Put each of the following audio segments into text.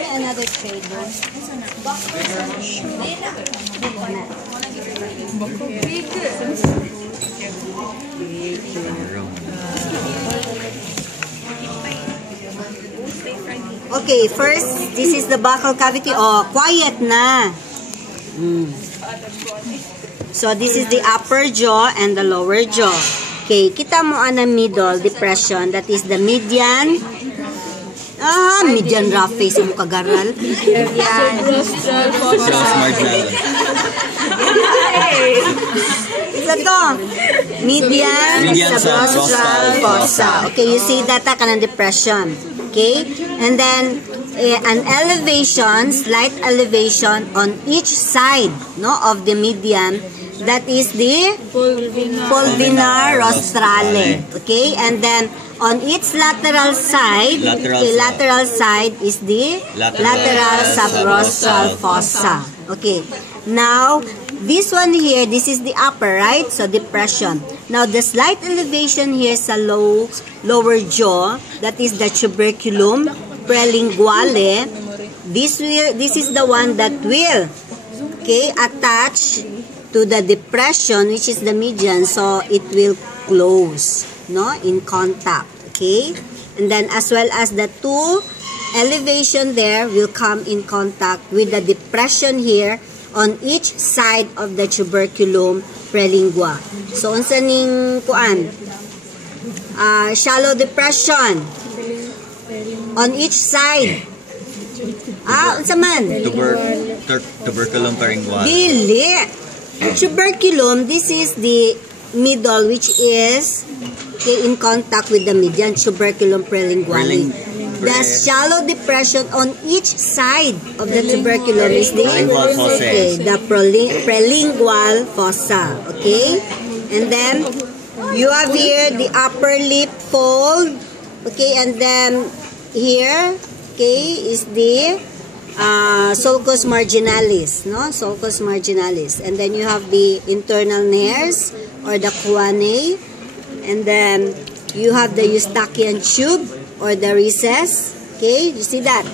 me another tray, bro. Okay, first, this is the buccal cavity. Oh, quiet na. So, this is the upper jaw and the lower jaw. Okay, kita mo ang middle depression. That is the median. Median rough face. Imo kagaral. Isa to. Median subrostral fossa. Okay, you see that kanang depression. Okay, and then an elevation, slight elevation on each side, no, of the median. That is the pulvinar rostrale. Okay, and then on its lateral side, lateral side is the lateral subrostral fossa. Okay, now this one here, this is the upper, right? So depression. Now the slight elevation here is a lower jaw. That is the tuberculum prelinguale. This is the one that will, okay, attach to the depression, which is the median, so it will close, no, in contact. Okay, and then as well as the two elevation there will come in contact with the depression here on each side of the tuberculum prelingua. So unsa ning kuan? Shallow depression on each side. Unsa man? Tuberculum prelingua. Dili. Tuberculum, this is the middle, which is, okay, in contact with the median, tuberculum prelinguale. The shallow depression on each side of the tuberculum is the prelingual fossa. Okay, and then you have here the upper lip fold. Okay, and then here, okay, is the sulcus marginalis, no? Sulcus marginalis. And then you have the internal nares or the choanae. And then you have the Eustachian tube or the recess. Okay, you see that?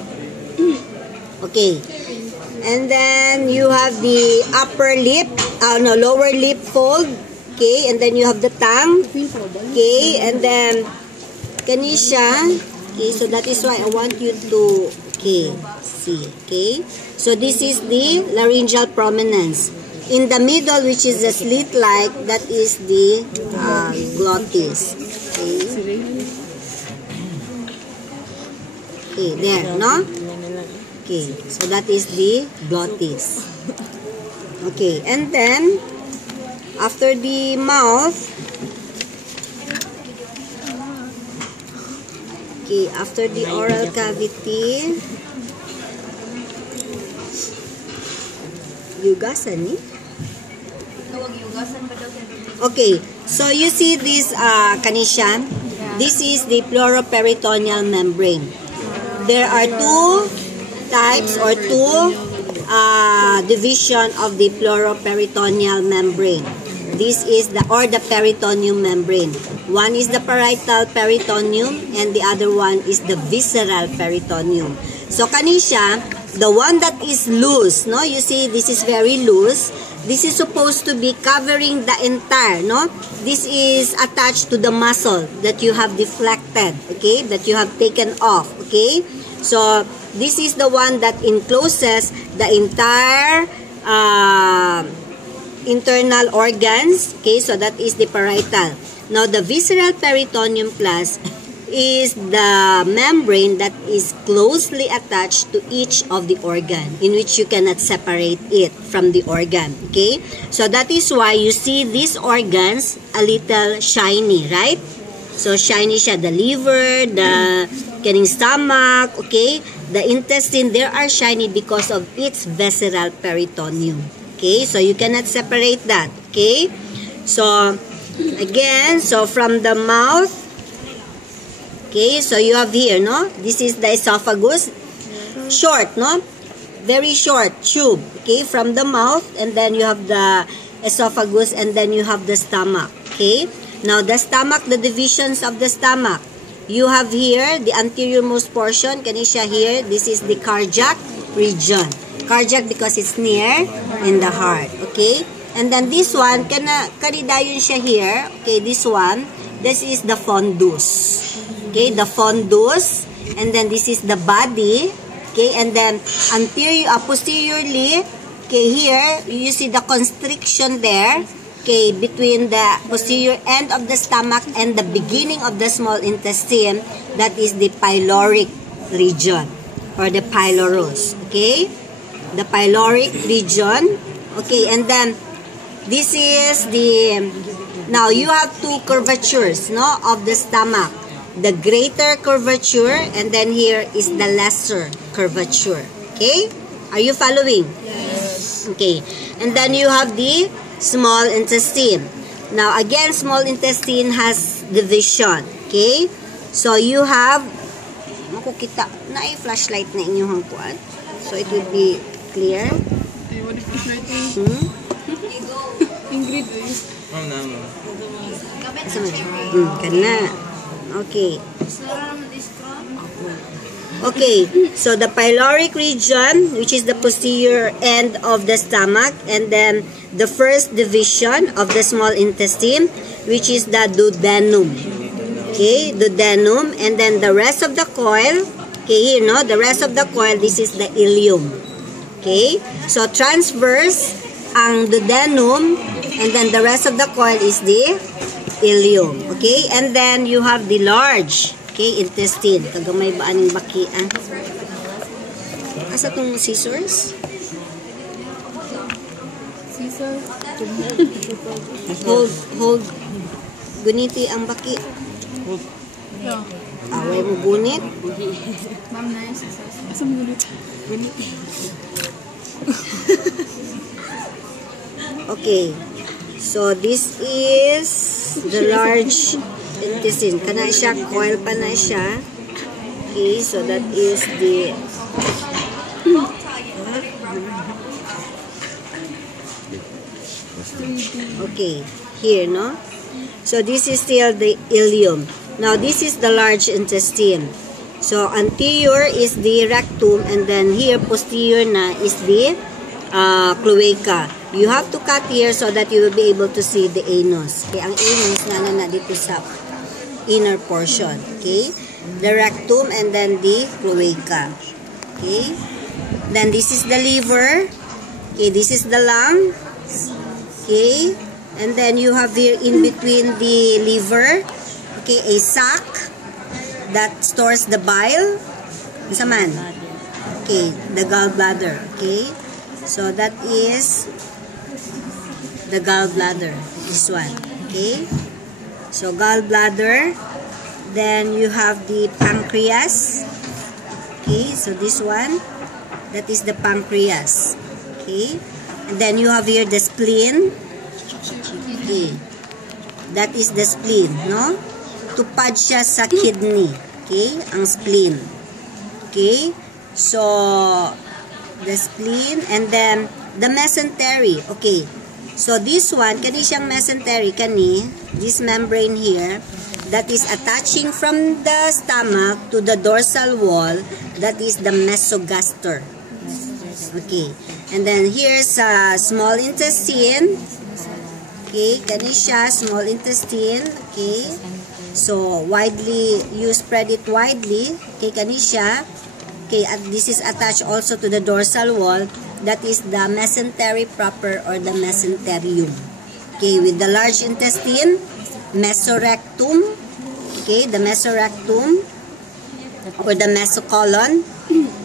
Okay. And then you have the upper lip, lower lip fold. Okay, and then you have the tongue. Okay, and then canisha. Okay, so that is why I want you to, okay, see, okay? So this is the laryngeal prominence. In the middle, which is the slit-like, that is the glottis. Okay. Okay, there, no? Okay, so that is the glottis. Okay, and then, after the mouth, okay, after the oral cavity, yugasan ni? Okay, so you see this kanisha. This is the pleuroperitoneal membrane. There are two types or two division of the pleuroperitoneal membrane. This is the peritoneum membrane. One is the parietal peritoneum and the other one is the visceral peritoneum. So kanisha, the one that is loose, no? You see, this is very loose. This is supposed to be covering the entire, no? This is attached to the muscle that you have deflected, okay? That you have taken off, okay? So this is the one that encloses the entire internal organs, okay? So that is the parietal. Now the visceral peritoneum class is the membrane that is closely attached to each of the organ, in which you cannot separate it from the organ, okay? So that is why you see these organs a little shiny, right? So shiny siya, the liver, the kaning stomach, okay? The intestine, they are shiny because of its visceral peritoneum, okay? So you cannot separate that, okay? So again, so from the mouth, okay, so you have here, no? This is the esophagus. Short, no? Very short tube, okay, from the mouth, and then you have the esophagus, and then you have the stomach, okay? Now, the stomach, the divisions of the stomach. you have here the anteriormost portion, kani siya here, this is the cardiac region. Cardiac because it's near in the heart, okay? And then this one, kanidayon siya here, okay, this one, this is the fundus, okay, the fundus, and then this is the body, okay, and then posteriorly, okay, here, you see the constriction there, okay, between the posterior end of the stomach and the beginning of the small intestine, that is the pyloric region, or the pylorus, okay, the pyloric region, okay, and then, this is the, now you have two curvatures, no, of the stomach. The greater curvature, and then here is the lesser curvature. Okay? Are you following? Yes. Okay. And then you have the small intestine. Now, again, small intestine has division. Okay? So, you have, makukita, na flashlight na inyong kuan. So, it will be clear. What is flashlight? Ingrid. Kana. Okay. Okay, so the pyloric region, which is the posterior end of the stomach, and then the first division of the small intestine, which is the duodenum. Okay, duodenum, and then the rest of the coil, okay, here, no, the rest of the coil, this is the ileum. Okay, so transverse ang duodenum, and then the rest of the coil is the ileum. Okay, and then you have the large, okay, intestine. Kagamay ba aning bakian? Asa tong scissors? Scissors. Hold. Guniti ang baki. Away mo gunit. Ma'am, na yung scissors. Asa mo gunit? Okay. So, this is the large intestine. Kana siya, coil pa na siya. Okay, so that is the... Okay, here, no? So, this is still the ileum. Now, this is the large intestine. So, anterior is the rectum, and then here, posterior na is the cloaca. You have to cut here so that you will be able to see the anus. Okay, ang anus na dito sa inner portion. Okay, the rectum and then the cloaca. Okay, then this is the liver. Okay, this is the lung. Okay, and then you have here in between the liver, okay, a sac that stores the bile. Isa man. Okay, the gallbladder. Okay, so that is the gallbladder, this one. Okay, so gallbladder, then you have the pancreas. Okay, so this one, that is the pancreas. Okay, and then you have here the spleen. Okay, that is the spleen, no? Tupad siya sa kidney. Okay, ang spleen. Okay, so the spleen, and then the mesentery. Okay, so this one, kani siyang mesentery, kani, this membrane here, that is attaching from the stomach to the dorsal wall, that is the mesogaster. Okay, and then here's small intestine. Okay, kani siya, small intestine. Okay, so widely, you spread it widely. Okay, kani siya. Okay, this is attached also to the dorsal wall. That is the mesentery proper, or the mesenterium. Okay, with the large intestine, mesorectum. Okay, the mesorectum, or the mesocolon.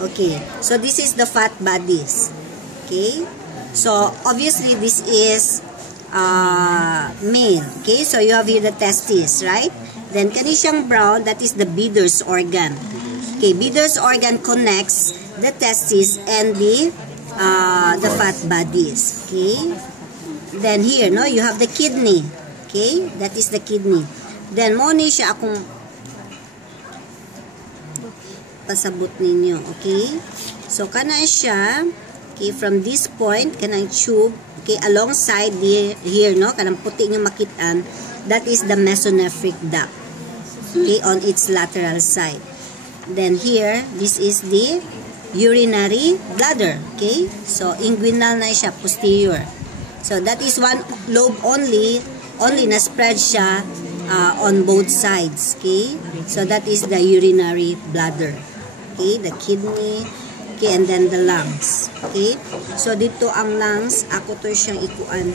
Okay, so this is the fat bodies. Okay, so obviously this is male. Okay, so you have here the testes, right? Then kani siyang brown, that is the Bidder's organ. Okay, Bidder's organ connects the testes and the fat bodies. Okay, then here, no, you have the kidney. Okay, that is the kidney. Then mo ni siya akong pasabot ninyo. Okay, so kana siya, okay, from this point, kanang tube, okay, alongside the, here, no, kanang puti nyo makitaan, that is the mesonephric duct. Okay, on its lateral side. Then here, this is the urinary bladder. Okay, so inguinal na siya, posterior. So that is one lobe only na spread siya on both sides. Okay, so that is the urinary bladder. Okay, the kidney. Okay, and then the lungs. Okay, so dito ang lungs, ako to siyang ikuan.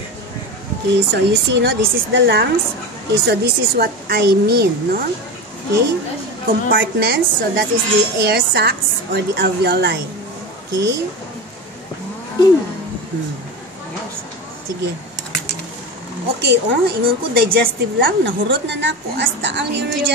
Okay, so you see, no, this is the lungs. Okay, so this is what I mean, no? Okay, compartments. So that is the air sacs or the alveoli. Okay. Sige. Okay, ingon ko digestive lang, nahurot na nako hasta ang urogen.